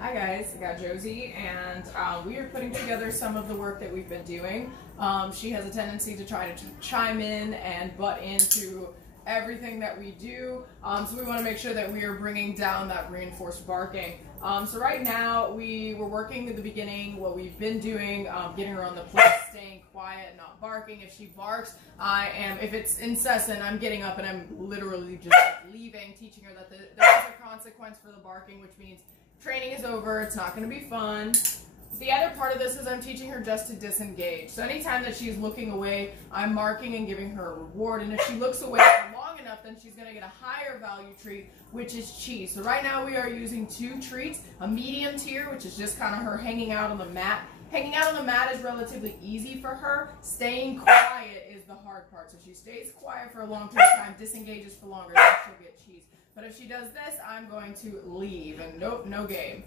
Hi guys, I got Josie, and we are putting together some of the work that we've been doing. She has a tendency to try to chime in and butt into everything that we do, so we want to make sure that we are bringing down that reinforced barking. So right now we were working at the beginning, what we've been doing, getting her on the place, staying quiet, not barking. If she barks, if it's incessant, I'm getting up and I'm literally just leaving, teaching her that there is a consequence for the barking, which means training is over, it's not going to be fun. The other part of this is I'm teaching her just to disengage. So anytime that she's looking away, I'm marking and giving her a reward. And if she looks away for long enough, then she's going to get a higher value treat, which is cheese. So right now we are using 2 treats, a medium tier, which is just kind of her hanging out on the mat. Hanging out on the mat is relatively easy for her. Staying quiet is the hard part. So she stays quiet for a long period of time, disengages for longer, then she'll get cheese. But if she does this, I'm going to leave, and nope, no game.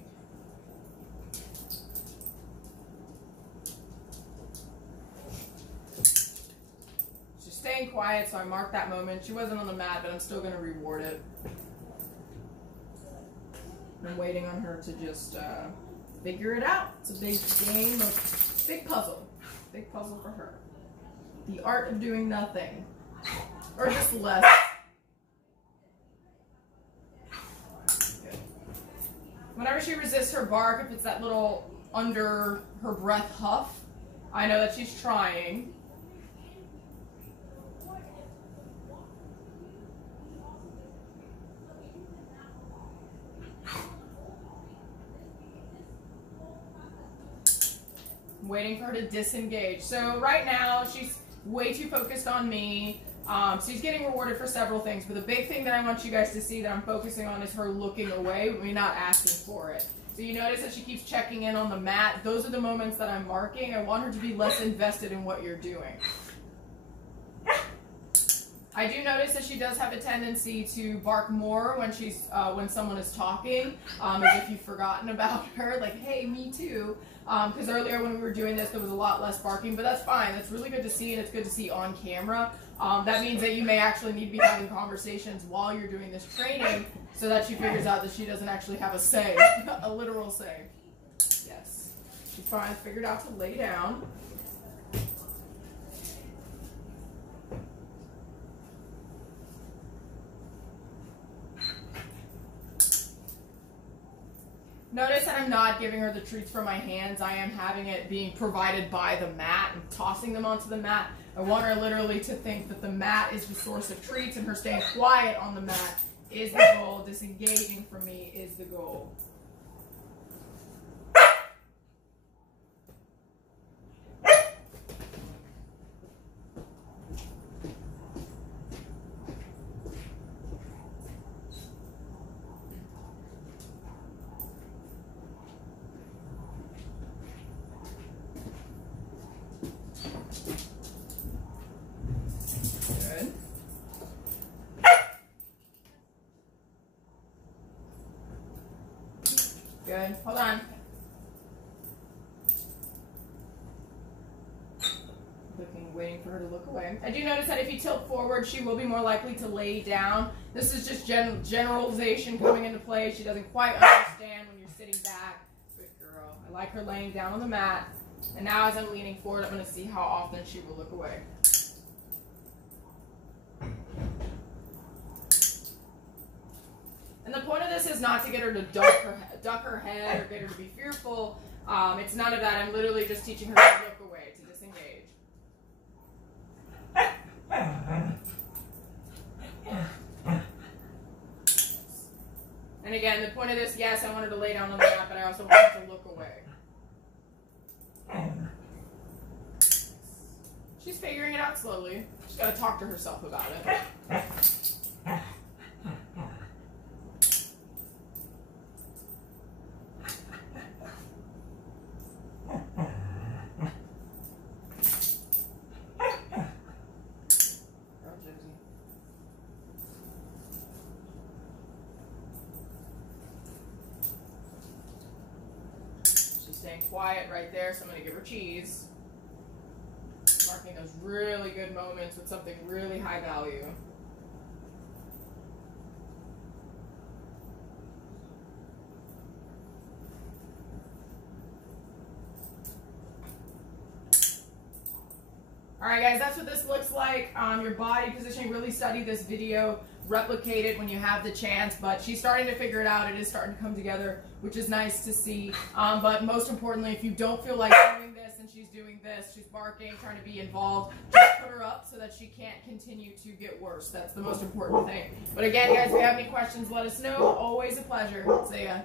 She's staying quiet, so I marked that moment. She wasn't on the mat, but I'm still going to reward it. I'm waiting on her to just figure it out. It's a big game, big puzzle for her. The art of doing nothing, or just less. Whenever she resists her bark, if it's that little under her breath huff, I know that she's trying. I'm waiting for her to disengage. So right now, she's way too focused on me. She's getting rewarded for several things, but the big thing that I want you guys to see that I'm focusing on is her looking away, me not asking for it. So you notice that she keeps checking in on the mat. Those are the moments that I'm marking. I want her to be less invested in what you're doing. I do notice that she does have a tendency to bark more when she's when someone is talking, as if you've forgotten about her, like, hey, me too. Because earlier when we were doing this, there was a lot less barking, but that's fine. That's really good to see, and it's good to see on camera. That means that you may actually need to be having conversations while you're doing this training so that she figures out that she doesn't actually have a say, a literal say. Yes. She finally figured out to lay down. Notice that I'm not giving her the treats from my hands. I am having it being provided by the mat and tossing them onto the mat. I want her literally to think that the mat is the source of treats, and her staying quiet on the mat is the goal. Disengaging from me is the goal. Good. Hold on. Looking, waiting for her to look away. I do notice that if you tilt forward, she will be more likely to lay down. This is just generalization coming into play. She doesn't quite understand when you're sitting back. Good girl. I like her laying down on the mat. And now as I'm leaning forward, I'm going to see how often she will look away. And the point of this is not to get her to duck her head or get her to be fearful. It's none of that. I'm literally just teaching her to look away, to disengage. And again, the point of this, yes, I want her to lay down on the mat, but I also want her to look away. She's figuring it out slowly. She's got to talk to herself about it. Staying quiet right there, so I'm going to give her cheese. Marking those really good moments with something really high value. All right, guys, that's what this looks like. Your body positioning, really study this video, replicate it when you have the chance, but she's starting to figure it out. It is starting to come together, which is nice to see. But most importantly, if you don't feel like doing this and she's doing this, she's barking, trying to be involved, just put her up so that she can't continue to get worse. That's the most important thing. But again, guys, if you have any questions, let us know. Always a pleasure. See ya.